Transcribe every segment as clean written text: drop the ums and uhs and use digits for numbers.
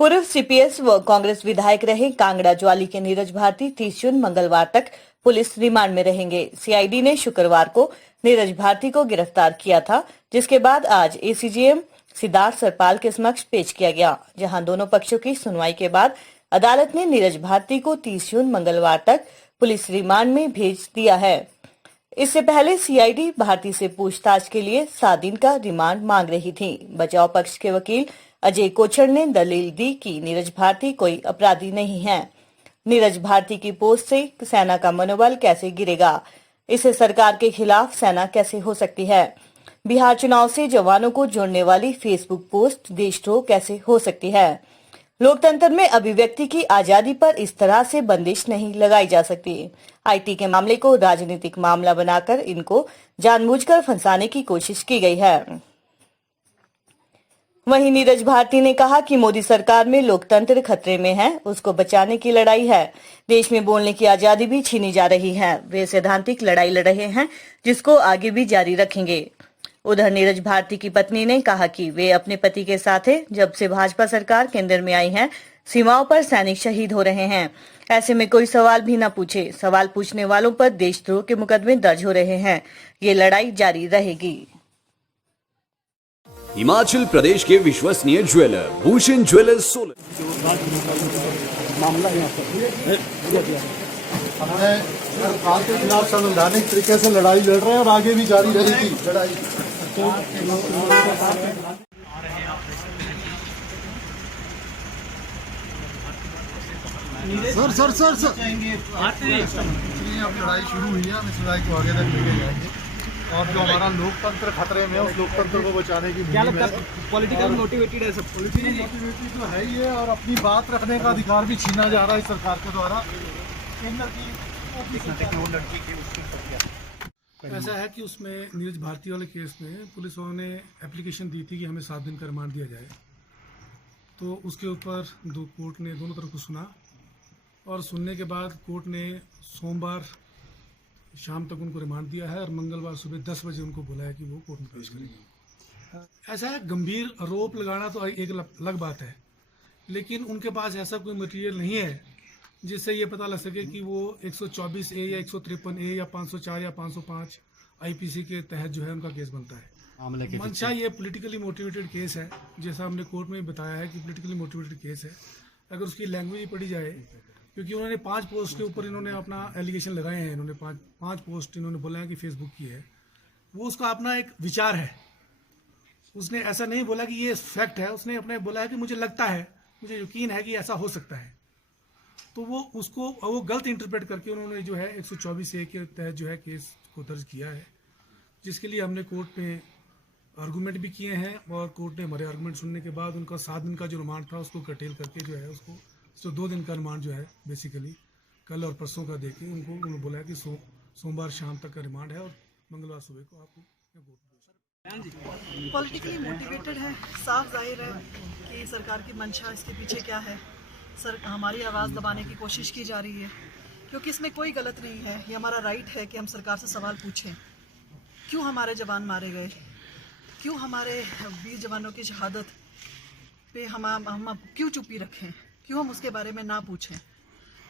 पूर्व सीपीएस व कांग्रेस विधायक रहे कांगड़ा ज्वाली के नीरज भारती 30 जून मंगलवार तक पुलिस रिमांड में रहेंगे। सीआईडी ने शुक्रवार को नीरज भारती को गिरफ्तार किया था, जिसके बाद आज एसीजेएम सिद्धार्थ सरपाल के समक्ष पेश किया गया, जहां दोनों पक्षों की सुनवाई के बाद अदालत ने नीरज भारती को 30 जून मंगलवार तक पुलिस रिमांड में भेज दिया है। इससे पहले सीआईडी भारती से पूछताछ के लिए 7 दिन का रिमांड मांग रही थी। बचाव पक्ष के वकील अजय कोचर ने दलील दी कि नीरज भारती कोई अपराधी नहीं है। नीरज भारती की पोस्ट से सेना का मनोबल कैसे गिरेगा? इससे सरकार के खिलाफ सेना कैसे हो सकती है? बिहार चुनाव से जवानों को जोड़ने वाली फेसबुक पोस्ट देशद्रोह कैसे हो सकती है? लोकतंत्र में अभिव्यक्ति की आजादी पर इस तरह से बंदिश नहीं लगाई जा सकती। आईटी के मामले को राजनीतिक मामला बनाकर इनको जानबूझकर फंसाने की कोशिश की गई है। वहीं नीरज भारती ने कहा कि मोदी सरकार में लोकतंत्र खतरे में है, उसको बचाने की लड़ाई है। देश में बोलने की आजादी भी छीनी जा रही है। वे सैद्धांतिक लड़ाई लड़ रहे हैं, जिसको आगे भी जारी रखेंगे। उधर नीरज भारती की पत्नी ने कहा कि वे अपने पति के साथ हैं। जब से भाजपा सरकार केंद्र में आई है, सीमाओं पर सैनिक शहीद हो रहे हैं। ऐसे में कोई सवाल भी न पूछे। सवाल पूछने वालों पर देशद्रोह के मुकदमे दर्ज हो रहे हैं। ये लड़ाई जारी रहेगी। हिमाचल प्रदेश के विश्वसनीय ज्वेलर भूषण ज्वेलर्स सोलन। मामला हमने सरकार के खिलाफ संवैधानिक तरीके से लड़ाई लड़ रहे हैं और आगे भी जारी रहेगी लड़ाई। सर अब लड़ाई शुरू हुई है, हम इस लड़ाई को आगे तक लेके जाएंगे और जो हमारा लोकतंत्र खतरे में है उस लोकतंत्र को बचाने की पॉलिटिकल मोटिवेटेड है सब। पॉलिटिकल मोटिवेटेड तो है ही है और अपनी बात रखने का अधिकार भी छीना जा रहा है सरकार के द्वारा। ऐसा है कि उसमें नीरज भारती वाले केस में पुलिस वालों ने एप्लीकेशन दी थी कि हमें 7 दिन का रिमांड दिया जाए। तो उसके ऊपर कोर्ट ने दोनों तरफ को सुना और सुनने के बाद कोर्ट ने सोमवार शाम तक उनको रिमांड दिया है और मंगलवार सुबह 10 बजे उनको बुलाया कि वो कोर्ट में पेश करेंगे। ऐसा है, गंभीर आरोप लगाना तो एक अलग बात है, लेकिन उनके पास ऐसा कोई मटेरियल नहीं है जिससे ये पता लग सके कि वो 124 ए या 153 ए या 504 या 505 आईपीसी के तहत जो है उनका केस बनता है। मंशा ये पॉलिटिकली मोटिवेटेड केस है, जैसा हमने कोर्ट में बताया है कि पॉलिटिकली मोटिवेटेड केस है। अगर उसकी लैंग्वेज पढ़ी जाए, क्योंकि उन्होंने 5 पोस्ट के ऊपर इन्होंने अपना एलिगेशन लगाए हैं, इन्होंने पाँच पोस्ट इन्होंने बोला है कि फेसबुक की है, वो उसका अपना एक विचार है। उसने ऐसा नहीं बोला कि ये फैक्ट है, उसने अपने बोला है कि मुझे लगता है, मुझे यकीन है कि ऐसा हो सकता है। तो वो गलत इंटरप्रेट करके उन्होंने जो है 124 ए के तहत जो है केस को दर्ज किया है, जिसके लिए हमने कोर्ट में आर्गूमेंट भी किए हैं और कोर्ट ने हमारे आर्गूमेंट सुनने के बाद उनका 7 दिन का जो रिमांड था उसको कटेल करके जो है उसको 2 दिन का रिमांड जो है बेसिकली कल और परसों का देके उन्होंने बोला है कि सोमवार शाम तक का रिमांड है और मंगलवार सुबह को आपको। पॉलिटिकली मोटिवेटेड है, साफ जाहिर है कि सरकार की मंशा इसके पीछे क्या है। हमारी आवाज़ दबाने की कोशिश की जा रही है, क्योंकि इसमें कोई गलत नहीं है। ये हमारा राइट है कि हम सरकार से सवाल पूछें, क्यों हमारे जवान मारे गए, क्यों हमारे वीर जवानों की शहादत पे हम क्यों चुप्पी रखें, क्यों हम उसके बारे में ना पूछें।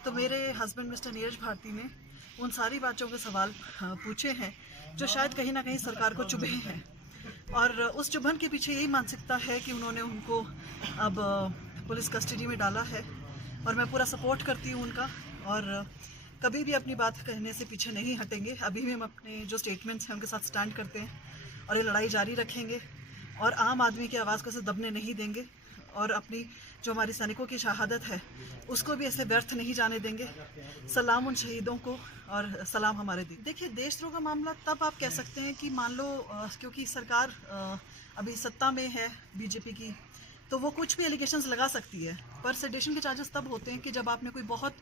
तो मेरे हस्बैंड मिस्टर नीरज भारती ने उन सारी बातों के सवाल पूछे हैं जो शायद कहीं ना कहीं सरकार को चुभे हैं, और उस चुभन के पीछे यही मानसिकता है कि उन्होंने उनको अब पुलिस कस्टडी में डाला है। और मैं पूरा सपोर्ट करती हूँ उनका, और कभी भी अपनी बात कहने से पीछे नहीं हटेंगे। अभी भी हम अपने जो स्टेटमेंट्स हैं उनके साथ स्टैंड करते हैं और ये लड़ाई जारी रखेंगे और आम आदमी की आवाज़ को ऐसे दबने नहीं देंगे, और अपनी जो हमारी सैनिकों की शहादत है उसको भी ऐसे व्यर्थ नहीं जाने देंगे। सलाम उन शहीदों को और सलाम हमारे दी। देखिए, देशद्रोह का मामला तब आप कह सकते हैं कि मान लो क्योंकि सरकार अभी सत्ता में है बीजेपी की, तो वो कुछ भी एलिगेशंस लगा सकती है, पर सेडेशन के चार्जेस तब होते हैं कि जब आपने कोई बहुत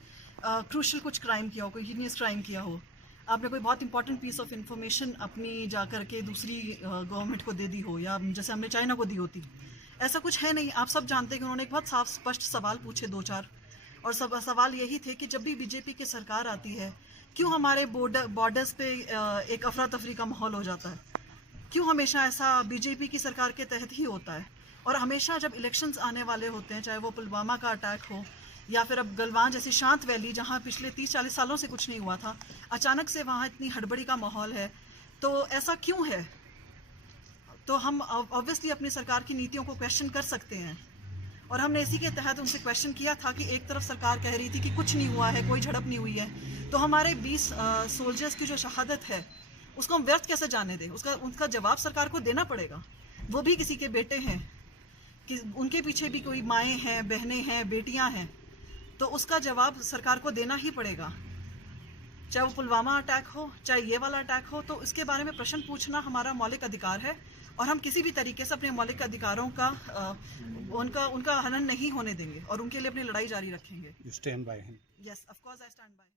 क्रूशल कुछ क्राइम किया हो, कोई हीनियस क्राइम किया हो, आपने कोई बहुत इंपॉर्टेंट पीस ऑफ इन्फॉर्मेशन अपनी जा करके दूसरी गवर्नमेंट को दे दी हो, या जैसे हमने चाइना को दी होती। ऐसा कुछ है नहीं। आप सब जानते हैं कि उन्होंने एक बहुत साफ स्पष्ट सवाल पूछे 2-4, और सवाल यही थे कि जब भी बीजेपी की सरकार आती है, क्यों हमारे बॉर्डर्स पे एक अफरा तफरी का माहौल हो जाता है, क्यों हमेशा ऐसा बीजेपी की सरकार के तहत ही होता है। और हमेशा जब इलेक्शंस आने वाले होते हैं, चाहे वो पुलवामा का अटैक हो या फिर अब गलवान जैसी शांत वैली जहाँ पिछले 30-40 सालों से कुछ नहीं हुआ था, अचानक से वहाँ इतनी हड़बड़ी का माहौल है, तो ऐसा क्यों है? तो हम ऑब्वियसली अपनी सरकार की नीतियों को क्वेश्चन कर सकते हैं, और हमने इसी के तहत उनसे क्वेश्चन किया था कि एक तरफ सरकार कह रही थी कि कुछ नहीं हुआ है, कोई झड़प नहीं हुई है, तो हमारे 20 सोल्जर्स की जो शहादत है उसको हम व्यर्थ कैसे जाने दें? उसका जवाब सरकार को देना पड़ेगा। वो भी किसी के बेटे हैं, कि उनके पीछे भी कोई माएँ हैं, बहनें हैं, बेटियां हैं, तो उसका जवाब सरकार को देना ही पड़ेगा। चाहे वो पुलवामा अटैक हो, चाहे ये वाला अटैक हो, तो इसके बारे में प्रश्न पूछना हमारा मौलिक अधिकार है, और हम किसी भी तरीके से अपने मौलिक अधिकारों का उनका हनन नहीं होने देंगे और उनके लिए अपनी लड़ाई जारी रखेंगे। You stand by him. Yes, of course I stand by.